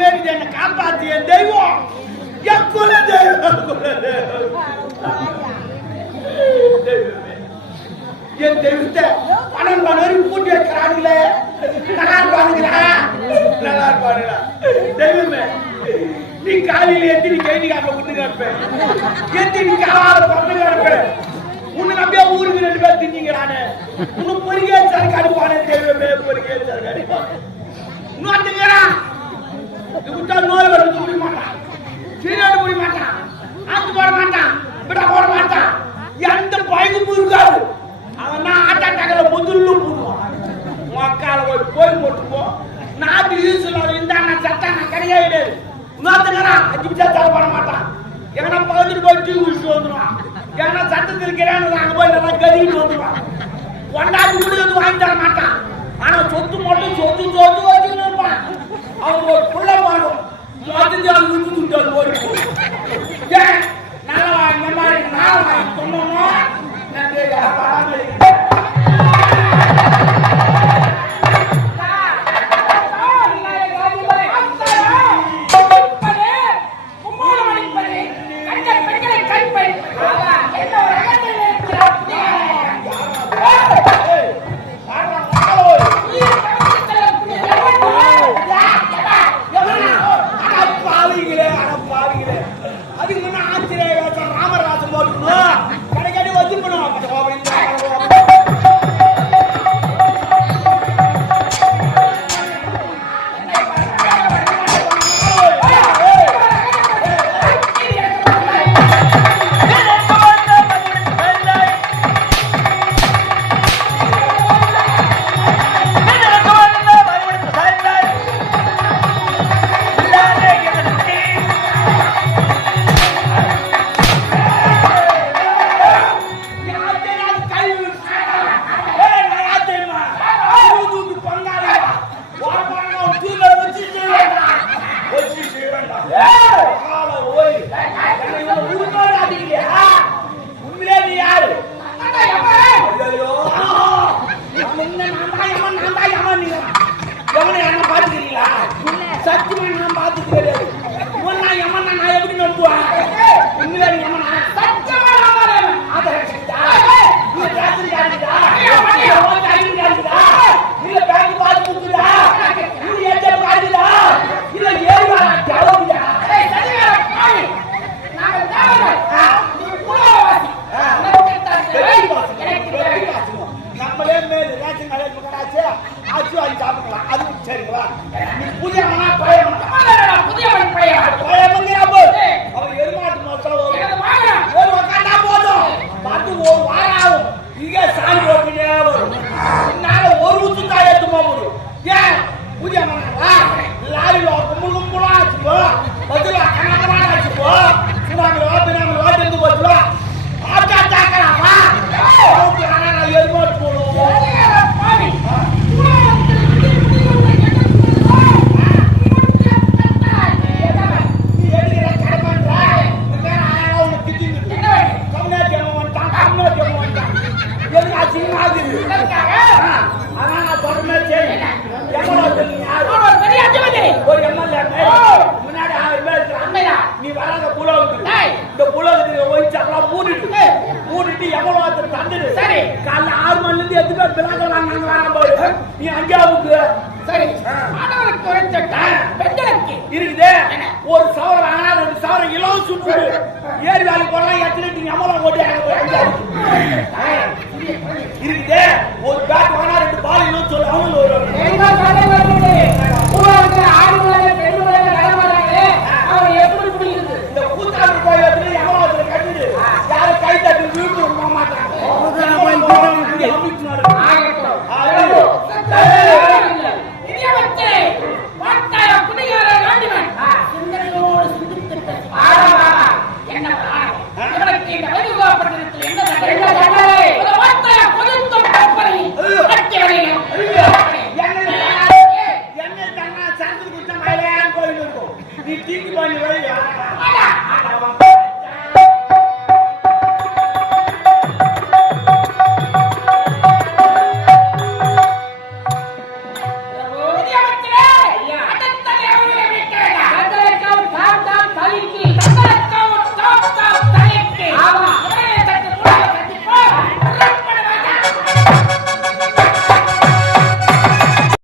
மேற்கு என்ன காப்பாத்திய தெய்வம் என் குல தெய்வம் என் தெய்வத்தை 12 வரைக்கும் கூட்டி வைக்கிறாங்களே நல்லா இருப்பானுங்களா தெய்வமே நீ காலையில எத்தனை கைதி காக்க விட்டு கிடப்பேன் எத்தனை காவாத பண்ணு கிடப்பேன் உன்னை நம்பியா ஊருக்கு 2 பேர் திங்கிங்களானே உனக்கு பொறிக்கே சரக்கு அடிப்பானே தெய்வமே பொறிக்கே சரக்கு அடிப்பான் இன்னொருத்தங்கிறான் விட்டா நோய் வருது குடிக்க மாட்டான் சீனாடு குடிக்க மாட்டான் ஆத்து போட மாட்டான் விட போட மாட்டான் எந்த பயனும் இருக்காது அவன் ஆட்டாட்டாக்கல முதல்ல போடுவான் மக்கால போய் போட்டுப்போ நாட்டு யூஸ்ல இருந்தா சட்டான கிடையாது இன்னொருத்தங்கிறான் 5 நிமிஷம் தர பண்ண மாட்டான் எங்கன்னா பகுதிட்டு போய் டீ குடிச்சுட்டு வந்துடுவான் எங்கன்னா சட்டத்தில் இருக்கிறான்னு அங்கே போய் நல்லா கழுவிட்டு வந்துடுவான் கொண்டாடி கூட வந்து வாங்கி தர மாட்டான் ஆனா சொத்து மட்டும் சொத்து வச்சுன்னு இருப்பான் அவங்க ஒரு புள்ள பாடும் மொத்தத்தை அது விட்டு ஓடி ஏன் நல்லா இந்த மாதிரி நான் சொன்னோம் ஒரு சவரம் 2 சவரம் இலவச ஏறி வேலைக்கு போனா எத்தனை அமலம் ஓட்டி இருக்குது ஒரு பேட் வாங்கினா 2 பால் இலவச சொல்லு அவங்க இந்த கூத்தாடு கோயில் எமலத்தில் கட்டிடு யாரும் கை தட்டி வீட்டு போக மாட்டாங்க